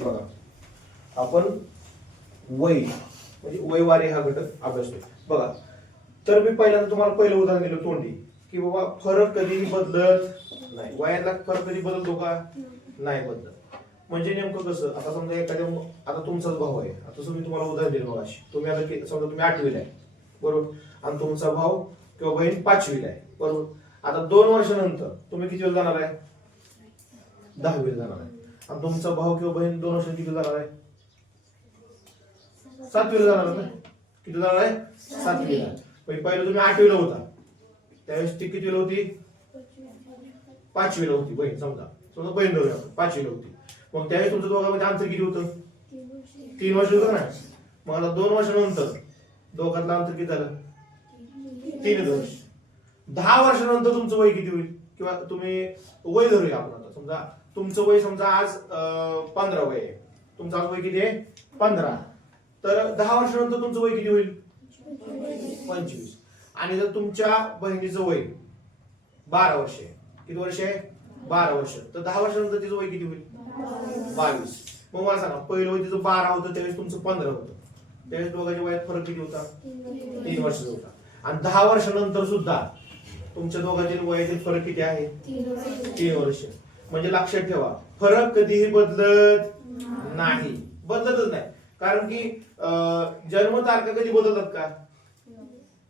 बघा आपण वय म्हणजे वयवारी हा घटक अभ्यासतोय बघा. तर मी पहिल्यांदा तुम्हाला पहिलं उदाहरण दिलं तोंडी, की बाबा फरक कधीही बदलत नाही. वयातला फरक कधी बदलतो का? नाही बदलत. म्हणजे नेमकं कसं, आता समजा एखाद्या, आता तुमचाच भाऊ आहे, आता तुम्ही तुम्हाला उदाहरण दिलं बघा, तुम्ही आता समजा तुम्ही 8वीला आहे बरोबर, आणि तुमचा भाऊ किंवा बहीण 5वीला आहे बरोबर. आता 2 वर्षानंतर तुम्ही किती वेळ जाणार आहे? 10वीला जाणार आहे. आणि तुमचा भाऊ किंवा बहीण 2 वर्षांनी किती जाणार आहे? 7वीला जाणार आहे. किती जाणार आहे? 7वीला. म्हणजे पहिलं तुम्ही 8वीला होता, त्यावेळेस ती कितीला होती? 5वीला होती बहीण. समजा समजा बहीण धरूया, 5वीला होती. मग त्यावेळेस तुमच्या दोघांमध्ये अंतर किती होतं? 3 वर्ष होतं ना. मग आता 2 वर्षानंतर दोघांतलं अंतर किती झालं? 3 वर्ष. 10 वर्षानंतर तुमचं वय किती होईल? किंवा तुम्ही वय धरूया आपण. आता समजा तुमचं वय समजा आज 15 वय आहे, तुमचं आज वय किती आहे? 15. तर 10 वर्षानंतर तुमचं वय किती होईल? 25. आणि जर तुमच्या बहिणीचं वय 12 वर्ष आहे, किती वर्ष आहे? 12 वर्ष. तर 10 वर्षानंतर तिचं वय किती होईल? 22. मग मला सांगा, पहिलं वय तिचं 12 होतं, त्यावेळेस तुमचं 15 होतं, त्यावेळेस दोघांच्या वयात फरक किती होता? 3 वर्षाचा होता. आणि 10 वर्षानंतर सुद्धा तुमच्या दोघांच्या वयातील फरक किती आहे? 3 वर्ष. म्हणजे लक्षात ठेवा, फरक कधीही बदलत नाही, बदलतच नाही. कारण की जन्मतारखा कधी बदलतात का?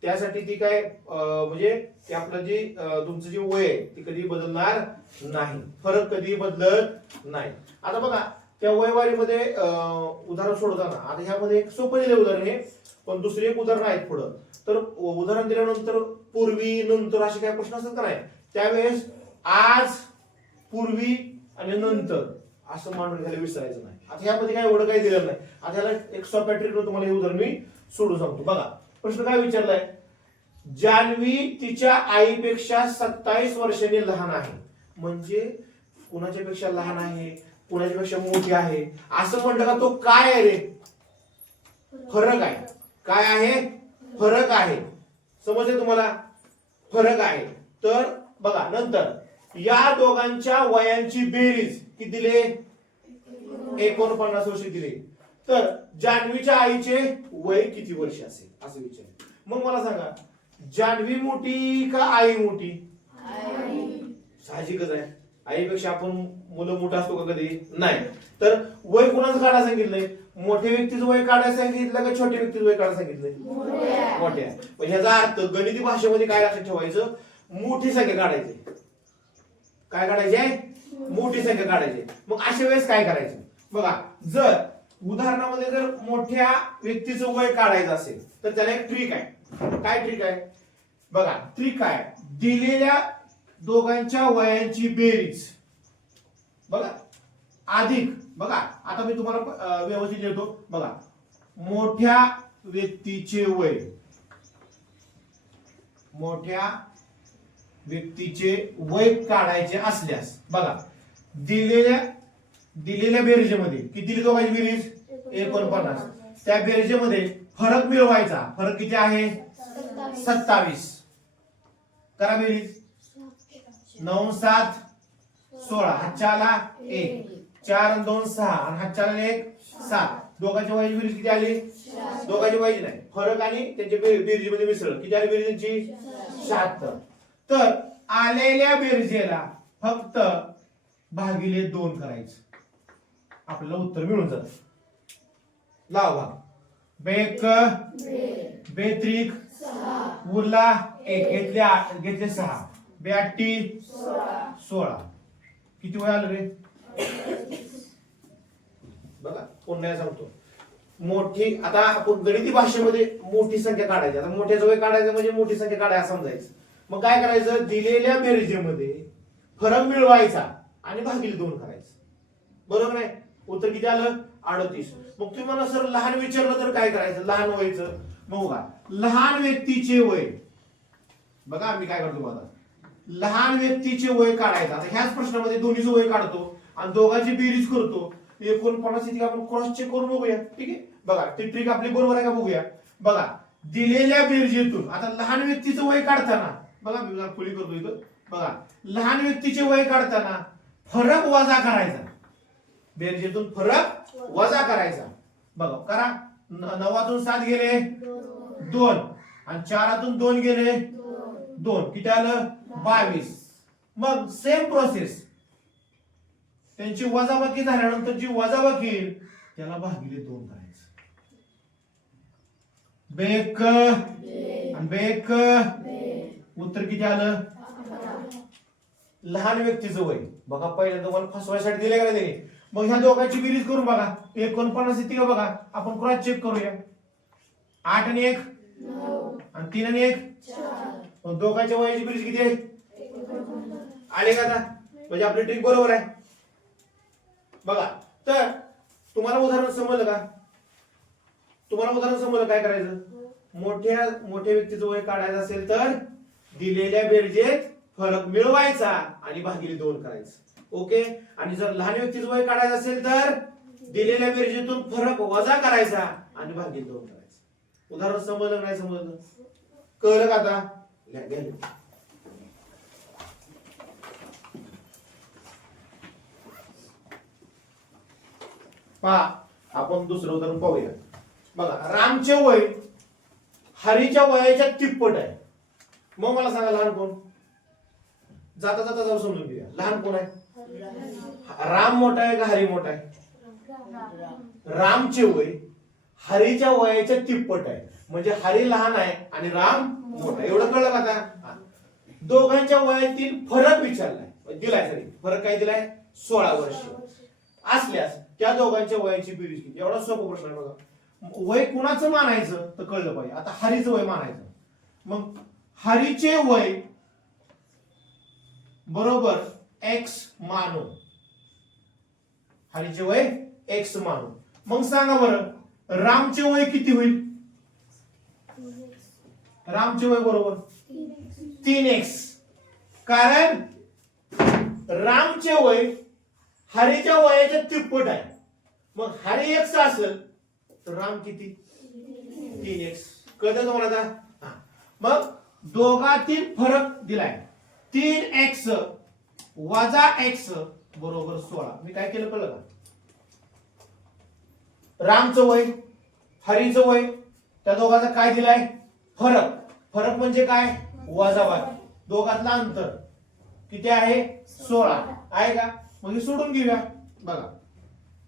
त्यासाठी ती काय म्हणजे ते आपलं जे तुमचं जे वय आहे ते कधी बदलणार नाही, फरक कधी बदलत नाही. आता बघा त्या वयवारीमध्ये उदाहरण सोडताना, आता ह्यामध्ये एक सोपं दिलं उदाहरण आहे, पण दुसरे एक उदाहरण आहेत पुढं. तर उदाहरण दिल्यानंतर पूर्वी नंतर असे काही प्रश्न असतात का नाही, त्यावेळेस आज, पूर्वी आणि नंतर असं मांडून घ्यायला विसरायचं नाही. आता ह्यामध्ये काय एवढं काही दिलेलं नाही. आता ह्याला एक सोप्या ट्रिकनं तुम्हाला हे उदाहरण मी सोडून सांगतो. बघा प्रश्न काय विचारलाय, जान्हवी तिच्या आईपेक्षा 27 वर्षांनी लहान आहे. म्हणजे कुणाच्या पेक्षा लहान आहे, कुणाच्या पेक्षा मोठी आहे असं म्हणलं का, तो काय आहे रे? फरक आहे. काय आहे? फरक आहे. समजले तुम्हाला? फरक आहे. तर बघा नंतर या दोघांच्या वयांची बेरीज किती दिले? 49 वर्ष दिले. तर जान्हवीच्या आईचे वय किती वर्ष असेल असं विचार. मग मला सांगा, जान्हवी मोठी का आई मोठी? साहजिकच आहे, आईपेक्षा आपण मुलं मोठा असतो का कधी? नाही. तर वय कोणाचं काढायला सांगितलंय? मोठ्या व्यक्तीचं वय काढायला सांगितलं का छोट्या व्यक्तीचं वय काढायला सांगितलंय? मोठ्या. पण ह्याचा अर्थ गणिती भाषेमध्ये काय लक्षात ठेवायचं? मोठी संख्या काढायची. काय काढायचे? मोठी संख्या काढायची. मग अशा वेळेस काय करायचं? बघा, जर उदाहरणामध्ये जर मोठ्या व्यक्तीचं वय काढायचं असेल तर त्याला एक ट्रिक आहे. काय ट्रिक आहे? बघा ट्रिक काय, दिलेल्या दोघांच्या वयांची बेरीज बघा अधिक, बघा आता मी तुम्हाला व्यवस्थित लिहितो. बघा, मोठ्या व्यक्तीचे वय, मोठ्या व्यक्तीचे वय काढायचे असल्यास बघा दिलेल्या बेरजेमध्ये किती दिली दोघांची बेरीज? 49. त्या बेरजेमध्ये फरक मिळवायचा. फरक किती आहे? 27. करा बेरीज. 9 7 16. हातच्या आला 1, 4 आणि 2 6, आणि हातच्या आला 1 7. दोघांच्या वयाची बेरीज किती आली? दोघांची वयाची नाही, फरक आणि त्यांच्या बेरजेमध्ये मिसळ किती आली बेरीज त्यांची? 76. तर आलेल्या बेरजेला फक्त भागिले 2 करायचं, आपल्याला उत्तर मिळून जात. लाव भाग. बेक बेत्रिक उरला 1, घेतले 6, 82 16. किती वय आलं रे? बघा पुन्हा सांगतो, मोठी, आता आपण गणिती भाषेमध्ये मोठी संख्या काढायची. आता मोठ्याचं वय काढायचं म्हणजे मोठी संख्या काढायला समजायचं. मग काय करायचं? दिलेल्या बेरजेमध्ये फरक मिळवायचा आणि भागिले 2 करायचं. बरोबर नाही? उत्तर किती आलं? 38. मग तुम्ही मला सर लहान विचारलं तर काय करायचं? लहान व्हायचं. मग बघा, लहान व्यक्तीचे वय, बघा मी काय करतो आता, लहान व्यक्तीचे वय काढायचं. आता ह्याच प्रश्नामध्ये दोन्हीचं वय काढतो आणि दोघांची बेरीज करतो. 49 इथे आपण क्रॉस चेक करून बघूया. ठीक आहे, बघा ती ट्रिक आपली बरोबर आहे का बघूया. बघा दिलेल्या बेरजेतून आता लहान व्यक्तीचं वय काढताना, बघा मी जरा खुली करतो इथं. बघा लहान व्यक्तीचे वय काढताना फरक वजा करायचा. बेरजेतून फरक वजा करायचा. बघा करा. 9 7 गेले 2 आणि 4 2 गेले 2, किती आलं 22. मग सेम प्रोसेस, त्यांची वजाबाकी झाल्यानंतर जी वजाबाकी येईल त्याला भागिले 2 करायचं. बेक आणि बेक, उत्तर किती आलं. लहान व्यक्तीचं वय बघा, पहिल्यांदा तुम्हाला फसवायसाठी दिले का नाही. मग ह्या दोघांची बेरीज करून बघा. 49 येते का बघा, आपण क्रॉस चेक करूया. 8 आणि 1 आणि 3 आणि 1, मग दोघांच्या वयाची बेरीज किती आहे. आले का आता, म्हणजे आपली ट्रिक बरोबर आहे. बघा तर तुम्हाला उदाहरण समजलं का. तुम्हाला उदाहरण समजलं काय करायचं. मोठ्या व्यक्तीचं वय काढायचं असेल तर दिलेल्या बेरजेत फरक मिळवायचा आणि भागिले 2 करायचं. ओके. आणि जर लहान व्यक्तीचं वय काढायचं असेल तर दिलेल्या बेरजेतून फरक वजा करायचा आणि भागिले 2 करायचं. उदाहरण समजलं नाही समजलं, कळलं का आता. पहा आपण दुसरं उदाहरण पाहूया. बघा रामचे वय हरीच्या वयाच्या तिप्पट आहे. मग मला सांगा लहान कोण. जाता जाता जाऊ समजून घेऊया. लहान कोण आहे. राम मोठा आहे का हरी मोठा आहे. रामचे वय हरीच्या वयाच्या तिप्पट आहे, म्हणजे हरी लहान आहे आणि राम मोठा. एवढं कळलं का आता. दोघांच्या वयातील फरक विचारलाय, दिलाय. सरी फरक काय दिलाय 16 वर्ष असल्यास त्या दोघांच्या वयाची बेरीज किती. एवढा सोपा प्रश्न आहे बघा. वय कुणाचं मानायचं तर कळलं पाहिजे. आता हरीचं वय मानायचं. मग हरीचे वय बरोबर x मानू. हरीचे वय x मानू. मग सांगा बरं रामचे वय किती होईल. रामचे वय बरोबर 3x, कारण रामचे वय हरीच्या वयाच्या तिप्पट आहे. मग हरी x असेल तर राम किती 3x. कळतं तुम्हाला आता. मग दोघातील फरक दिलाय 3x वजा x बरोबर 16. मी काय केलं कळलं का. रामचं वय हरीचं वय त्या दोघांचा काय दिलाय फरक. फरक म्हणजे काय वजाबाकी. दोघातलं अंतर किती आहे 16 आहे का. मग हे सोडून घेऊया. बघा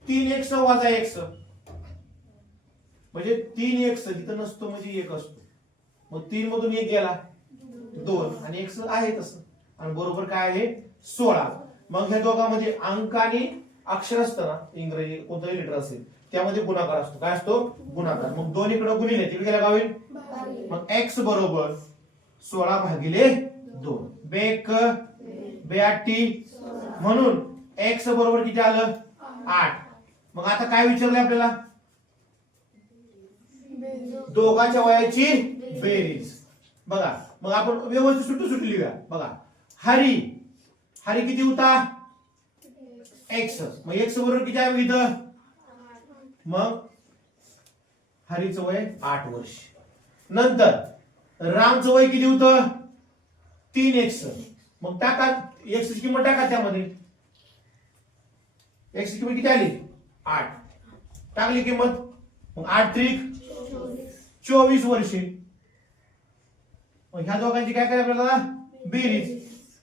3x वजा x म्हणजे 3x इथं नसतो म्हणजे 1 असतो. मग 3 मधून 1 गेला 2 आणि x आहे तसं आणि बरोबर काय आहे 16. मग ह्या दोघांमध्ये अंक आणि अक्षर असतं ना, इंग्रजी कोणताही लेटर असेल त्यामध्ये गुणाकार असतो. काय असतो गुणाकार. मग 2 इकडे गुणिले तिकडे गेला काय होईल. मग x बरोबर 16 भागिले 2. बेक बेआटी, म्हणून x बरोबर किती आलं 8. मग आता काय विचारलंय आपल्याला दोघांच्या वयाची बेरीज. बघा मग आपण व्यवस्थित सुटू लिहूया. बघा हरी किती होता x. मग x बरोबर किती आहे इथं. मग हरीचं वय 8 वर्ष. नंतर रामचं वय किती होतं 3x. मग टाका x ची किंमत टाका त्यामध्ये. x ची किंमत किती आली 8. टाकली किंमत. मग 8 त्रिक 24 वर्षे. मग ह्या दोघांची काय करायचं आपल्याला बेरीज.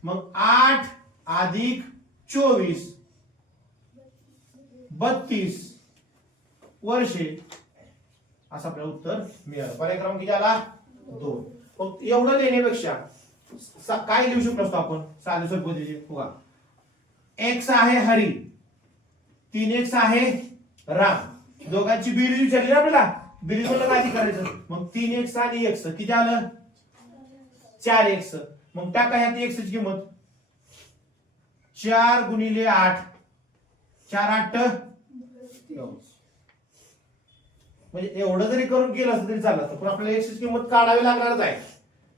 मग 8 अधिक 24 32 वर्षे असं आपल्याला उत्तर मिळालं. पर्याय क्रमांक किती आला 2. मग एवढं लिहिण्यापेक्षा काय लिहू शकतो असतो आपण साध्या सोप्या पद्धतीने. बघा x आहे हरी 3x आहे राम. दोघांची बेरीज विचारली ना आपल्याला. बेरीज मला काय करायचं. मग 3x आणि x किती आलं 4x. मग टाका ह्यात x ची किंमत 4 गुणिले 8 4 8 म्हणजे एवढं जरी करून केलं असतं तरी चाललं असतं. पण आपल्याला x ची किंमत काढावी लागणारच आहे.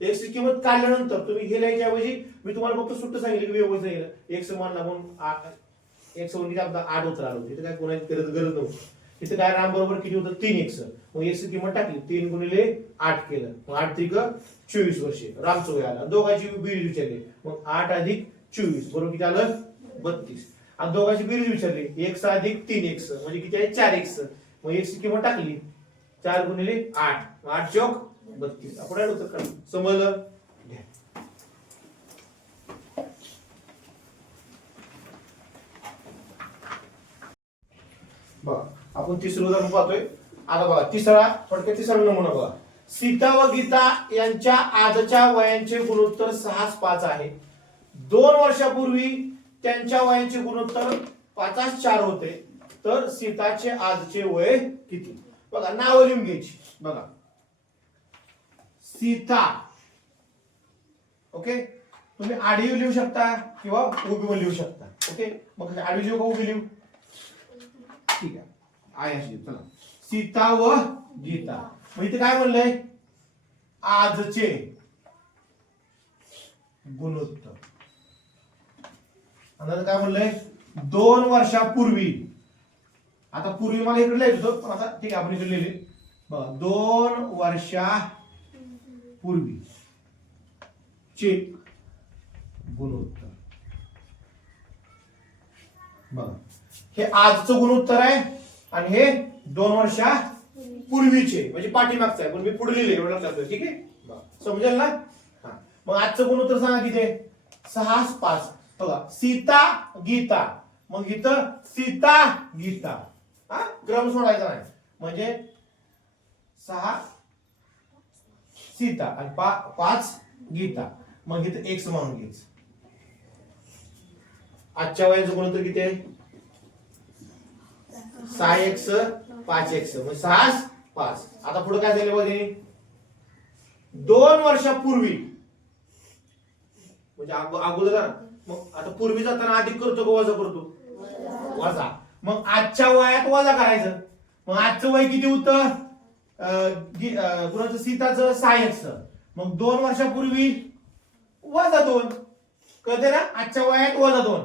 x ची किंमत काढल्यानंतर तुम्ही हे लिहायच्याऐवजी मी तुम्हाला फक्त सुट्ट सांगितलं की व्यवस्थित सांगितलं. x मानला म्हणून x म्हणजे आपला 8 उत्तर आलं. इथे काय कोणाची गरज नव्हती. इथे काय राम बरोबर किती होतं 3x. मग x ची किंमत टाकली 3 गुणिले 8 केलं. मग 8 त्रिक 24 वर्षे रामचं वय आलं. दोघांची बेरीज विचारली. मग 8 अधिक 24 बरोबर किती आलं 32. आणि दोघांची बेरीज विचारली एक्स अधिक 3x म्हणजे किती आहे 4x. मग x ची किंमत टाकली 4 गुणिले 8 8 चौक 32. आपण ऍड होतं समजलं. बघा आपण तिसरं उदाहरण पाहतोय. आता बघा तिसरा नमुना बघा. सीता व गीता यांच्या आजच्या वयांचे गुणोत्तर 6:5 आहे. 2 वर्षापूर्वी त्यांच्या वयांचे गुणोत्तर 5:4 होते. तर सीताचे आजचे वय किती. बघा नाव लिहून घ्यायची. बघा सीता, ओके, तुम्ही आडवी लिहू शकता किंवा उभी पण लिहू शकता. ओके, मग आडवी लिहू का उभी लिहू. ठीक आहे चला. सीता व गीता. मग इथे काय म्हणलंय आजचे गुणोत्तर. आणि काय म्हणलंय 2 वर्षापूर्वी. आता पूर्वी मला इकडे लिहायचं होतं पण आता ठीक आहे आपण इकडे लिहिले. बघा 2 वर्षापूर्वी चे गुणोत्तर. बघा हे आजचं गुणोत्तर आहे आणि हे 2 वर्षापूर्वीचे म्हणजे पाठीमागचं आहे पण मी पुढे लिहिले एवढं लक्षात ठेवा. ठीक आहे समजेल ना. मग आजचं गुणोत्तर सांगा किती आहे 6:5. बघा सीता गीता. मग इथं सीता गीता क्रम सोडायचा नाही म्हणजे 6 सीता आणि 5 गीता. मग इथं एक्स मानून घ्यायचं. आजच्या वयाचं गुणोत्तर किती आहे 6x 5x म्हणजे 6:5. आता पुढे काय झाले बघा 2 वर्षापूर्वी म्हणजे अगोदर. मग आता पूर्वी जाताना अधिक करतो का वजा करतो वजा. मग आजच्या वयात वजा करायचं. मग आजचं वय किती होतं कुणाचं सीताचं 6x. मग 2 वर्षापूर्वी वजा 2 कळते ना. आजच्या वयात वजा 2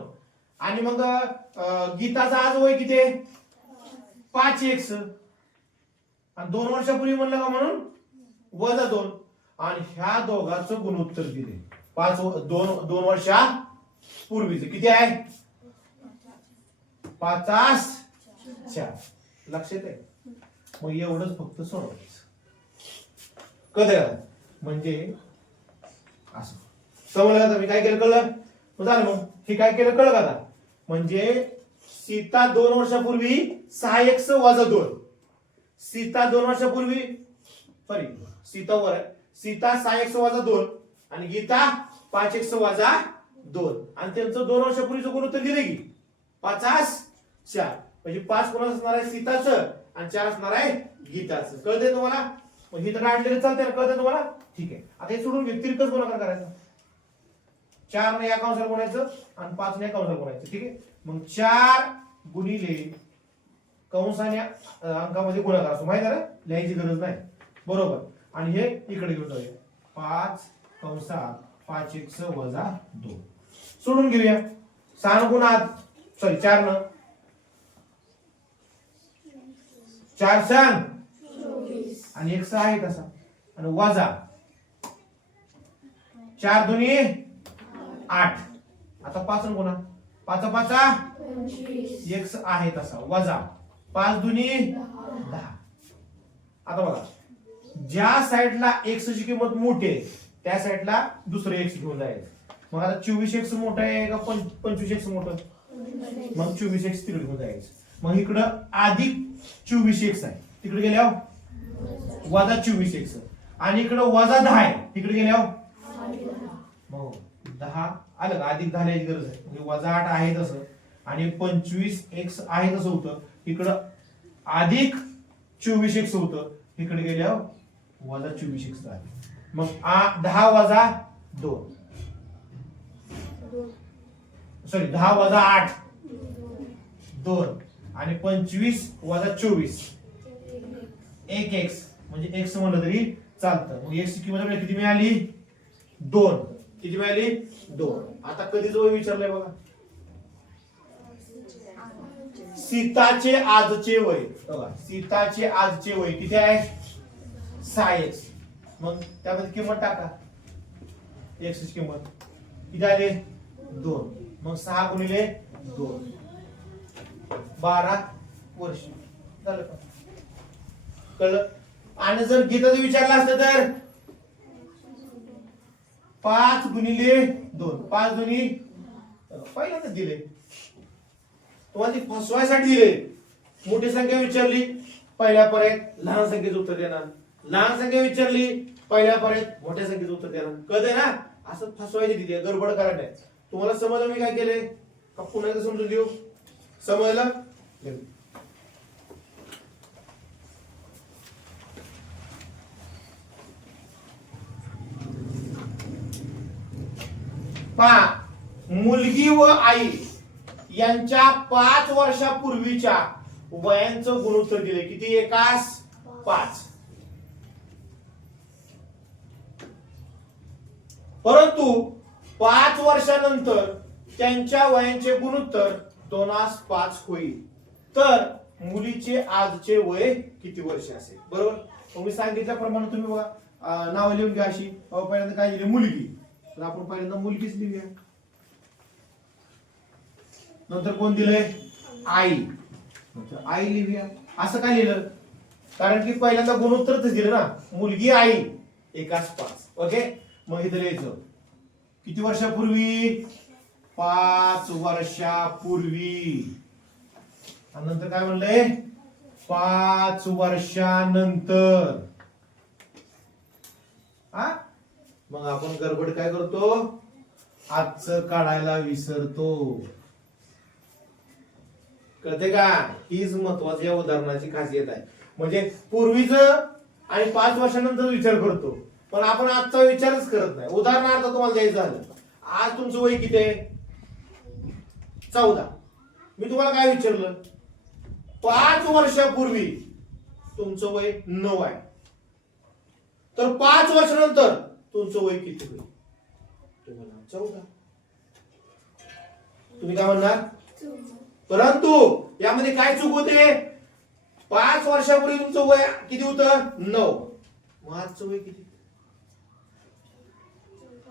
आणि मग गीताचं आज वय किती आहे 5x आणि 2 वर्षापूर्वी म्हणलं का म्हणून वजा 2 आणि ह्या दोघांचं गुणोत्तर दिले 2 वर्षापूर्वीच किती आहे 5:4. लक्षात आहे. मग एवढंच फक्त सोडवायचं कळलं म्हणजे असं समजलं का. मी काय केलं कळलं झालं. मग हे काय केलं कळलं का. म्हणजे सीता 2 वर्षापूर्वी 6x वजा 2. सीता 2 वर्षापूर्वी सॉरी सीता वर आहे. सीता 6x वजा 2 आणि गीता 5x वजा 2 आणि त्यांचं 2 वर्षापूर्वीचं गुणोत्तर दिले की 5:4 म्हणजे 5 कोणाचं असणार आहे सीताचं आणि 4 असणार आहे गीताचं. कळतंय तुम्हाला. मग ही तर काढलेलं चालतंय कळतंय तुम्हाला. ठीक आहे आता हे सोडून घे. तिरकस गुणाकार करायचा. 4 ने एका अंशाला गुणायचं आणि 5 ने एका अंशाला गुणायचं. ठीक आहे. मग 4 गुणिले कंसाने अंकामध्ये गुणाकार असतो माहिती आहे ना लिहायची गरज नाही बरोबर. आणि हे इकडे घेऊन जाऊया 5 कंसात 5x वजा 2 सोडून घेऊया. 6 गुणात सॉरी 4 न 4 सांग आणि 1 आहे तसा आणि वजा 4 दुनी 8. आता 5 गुणा 5 25 x आहे तसा वजा 5 दुनी 10. आता बघा ज्या साइडला x ची किंमत मोठी आहे त्या साइडला दुसरं x घेऊन जायचं. मग आता 24x मोठं आहे का 25x मोठं. मग 24x तिकडे घेऊन जायचं. मग इकडं अधिक 24x आहे तिकडे गेल्यावर वजा 24x आणि इकडं वजा 10 आहे तिकडे गेल्यावर मग 10 आलं का. अधिक 10 ची गरज आहे म्हणजे वजा 8 आहे तसं आणि 25x आहे तसं होतं. इकडं अधिक 24x होतं इकडे गेल्यावर वजा 24x आहे. मग 10 वजा 2 सॉरी 10 वजा 8 2 आणि 25 वजा 24 1x म्हणजे x म्हणलं तरी चालतं. मग x ची किंमत आपल्याला किती मिळाली 2. किती मिळाली 2. आता कधी जो विचारलंय बघा सीताचे आजचे वय. बघा सीताचे आजचे वय किती आहे 6x. मग त्यामध्ये किंमत टाका x ची किंमत किती आली 2. मग 6 गुणिले 2 12 वर्ष झालं का? कळलं? आणि जर गीताचं विचारलं असतं तर 5 गुणिले 2 5 दोन्ही पहिल्यांदा दिले तुम्हाला ती फसवायसाठी दिले. मोठी संख्या विचारली पहिल्या पर्यायात लहान संख्येचं उत्तर देणार, लहान संख्या विचारली पहिल्या पर्यायात मोठ्या संख्येचं उत्तर देणार. कळतंय ना? असं फसवायची तिथे गडबड करायला नाही. तुम्हाला समजलं मी काय केलंय का? पुन्हा एकदा समजून देऊ. समजलं? पहा, मुलगी व आई यांच्या 5 वर्षापूर्वीच्या वयांचं गुणोत्तर दिले. किती? एकास 5. परंतु 5 वर्षानंतर त्यांच्या वयांचे गुणोत्तर 2:5 होईल. तर मुलीचे आजचे वय किती वर्ष असेल? बरोबर. मग मी सांगितल्याप्रमाणे तुम्ही बघा नाव लिहून घ्या. अशी पहिल्यांदा काय लिहिले? मुलगी. तर आपण पहिल्यांदा मुलगीच लिहूया. नंतर कोण दिलंय? आई. नंतर आई लिहूया. असं काय लिहिलं? कारण की पहिल्यांदा गुणोत्तरच दिलं ना. मुलगी आई एकास 5. ओके. मग इथं लिहायचं किती वर्षापूर्वी? 5 वर्षापूर्वी. आणि नंतर काय म्हणलंय? 5 वर्षानंतर. हा, मग आपण गडबड काय करतो? आजचं काढायला विसरतो. कळते का? हीच महत्वाची या उदाहरणाची खासियत आहे. म्हणजे पूर्वीचं आणि 5 वर्षानंतर विचार करतो, पण आपण आजचा विचारच करत नाही. उदाहरणार्थ तुम्हाला द्यायचं झालं, आज तुमचं वय किती आहे? 14. मी तुम्हाला काय विचारलं? 5 वर्षापूर्वी तुमचं वय 9 आहे. तर 5 वर्षानंतर तुमचं वय किती होईल? तुम्हाला 14. तुम्ही काय म्हणणार? परंतु यामध्ये काय चूक होते? 5 वर्षापूर्वी तुमचं वय किती होतं? 9. मग आजचं वय किती?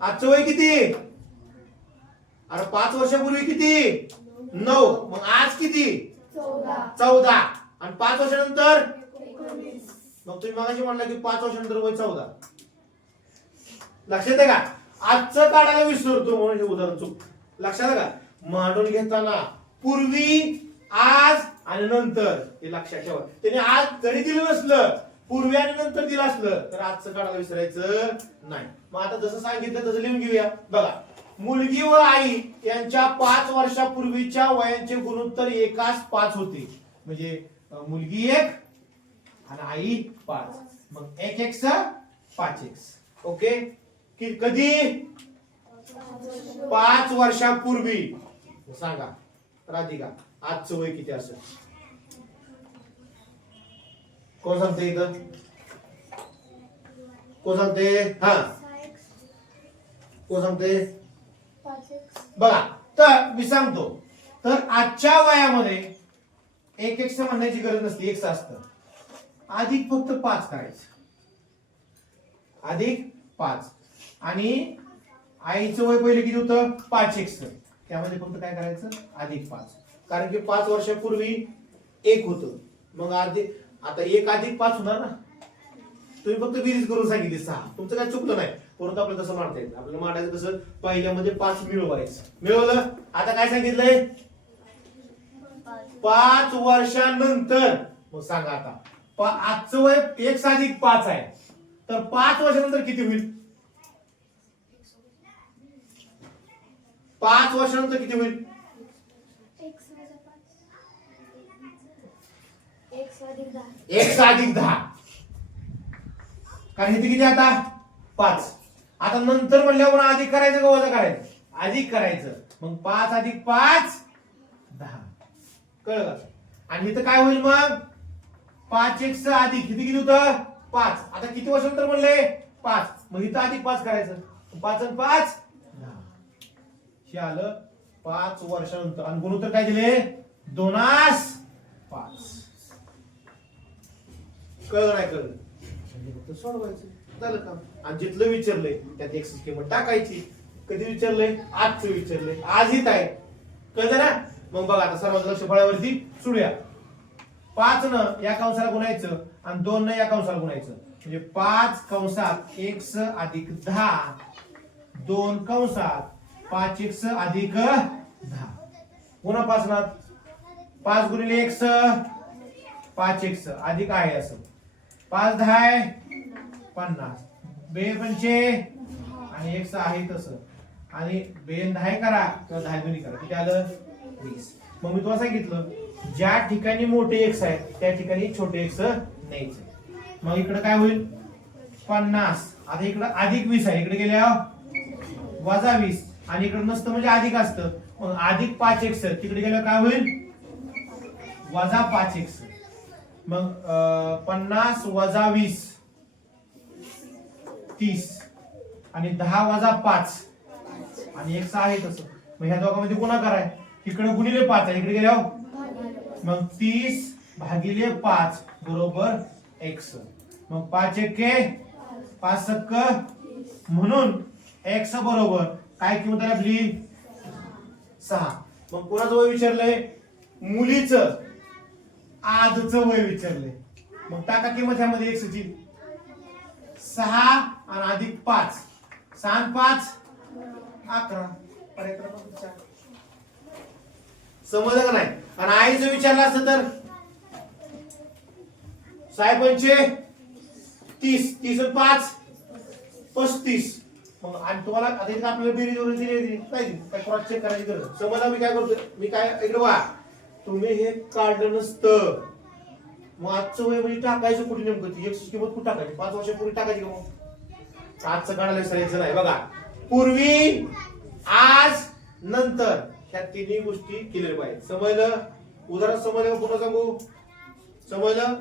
आजचं वय किती? अरे 5 वर्षापूर्वी किती? 9. मग आज किती? 14. आणि 5 वर्षानंतर? मग तुम्ही मगाशी म्हणला की 5 वर्षानंतर वय 14. लक्षात आहे का? आजचं काढायला विसरतो म्हणून हे उदाहरण चूक. लक्षात आहे का? मांडून घेताना पूर्वी, आज आणि नंतर हे लक्षात ठेवा. त्याने आज जरी दिलं नसलं, पूर्वी आणि नंतर दिलं असलं, तर आजचं काढायला विसरायचं नाही. मग आता जसं सांगितलं तसं लिहून घेऊया. बघा, मुलगी व आई यांच्या 5 वर्षापूर्वीच्या वयांचे गुणोत्तर एकास 5 होते. म्हणजे मुलगी 1 आणि आई 5. मग 1x 5x. ओके. कधी? 5 वर्षापूर्वी. सांगा राधिका, आजचं वय किती असेल? कोण सांगते? इथं कोण सांगते? हा, कोण सांगते? बघा, तर मी सांगतो. तर आजच्या वयामध्ये 1x म्हणण्याची गरज नसते, x असतं. अधिक फक्त 5 करायचं. अधिक 5. आणि आईचं वय पहिले किती होतं? 5x. त्यामध्ये फक्त काय करायचं? अधिक 5. कारण की 5 वर्षापूर्वी 1 होतं. मग आता 1 अधिक 5 होणार ना. तुम्ही फक्त बेरीज करून सांगितली 6. तुमचं काय चुकलं नाही. परंतु आपल्याला तसं मांडता येईल. आपल्याला मांडायचं कसं? पहिल्यामध्ये 5 मिळवायचं. मिळवलं. आता काय सांगितलंय? 5 वर्षानंतर. मग सांगा आता, आजचं वय 1 अधिक 5 आहे, तर 5 वर्षानंतर किती होईल? 5 वर्षानंतर किती होईल? 1 अधिक 10. कारण इथे किती आता? 5. आता नंतर म्हणल्यावर अधिक करायचं का वजा करायचं? अधिक करायचं. मग 5 अधिक 5 10. कळलं का? आणि इथं काय होईल मग? 5x अधिक किती किती होतं? 5. आता किती वर्षानंतर म्हणले? 5. मग इथं अधिक 5 करायचं. 5 आणि 5 10. हे आलं 5 वर्षानंतर. आणि गुणोत्तर काय दिले? 2:5. कळलं नाही कळलं? फक्त सोडवायचं. झालं का? आणि जिथलं विचारलंय त्यात x किंमत टाकायची. कधी विचारलंय? आजचं विचारलंय. आज हित आहे. कळलं ना? मग बघा आता सर्वांचं लक्ष फळ्यावरती सोडूया. 5 न या कंसाला गुणायचं आणि 2 न या कंसाला गुणायचं म्हणजे 5 कंसात x अधिक 10 2 कंसात 5x अधिक 10 पुन्हा 5 ना 5 गुणिले x 5x अधिक आहे असं 5 10 50 2 पंचे आणि x आहे तसं आणि 2 10 करा किंवा 10 गुणी करा किती आलं 20. मग मी तुम्हाला सांगितलं ज्या ठिकाणी मोठे x आहे त्या ठिकाणी छोटे x न्यायचे. मग इकडे काय होईल 50 आता इकडे अधिक 20 आहे इकडे गेल्या वजा 20 आणि इकडे नसतं म्हणजे अधिक असतं मग अधिक 5x तिकडे गेल्यावर काय होईल वजा 5x. मग 50 वजा 20 30 आणि 10 वजा 5 आणि x आहे तसं मग ह्या दोघांमध्ये गुणाकार आहे इकडे गुणिले 5 आहे इकडे गेल्यावर मग 30 भागिले 5 बरोबर x. मग 5 एके 5 सक्क म्हणून x बरोबर काय किंमत आहे आपली 6. मग कोणाचं वय विचारलंय मुलीचं आजचं वय विचारलंय मग टाका किंमत ह्यामध्ये x ची 6 आणि अधिक 5 6 आणि 5 11 पर्याय क्रमांक 4. समजलं का नाही. आणि आईचं विचारलं असतं तर 6 पंचे 30 30 आणि 5 35. मग आणि तुम्हाला आता इथे आपल्याला बेरीज वगैरे दिली काय क्रॉस चेक करायची गरज. समजा मी काय करतो मी काय इकडे वा तुम्ही हे काढलं नसतं मग आजचं वय म्हणजे टाकायचं कुठे नेमकं ती एक्स किंमत कुठे टाकायची 5 वर्षापूर्वी टाकायची का मग आजचं काढायला सरायचं नाही. बघा पूर्वी आज नंतर ह्या तिन्ही गोष्टी केलेल्या पाहिजे. समजलं उदाहरण समजलं पुन्हा सांगू समजलं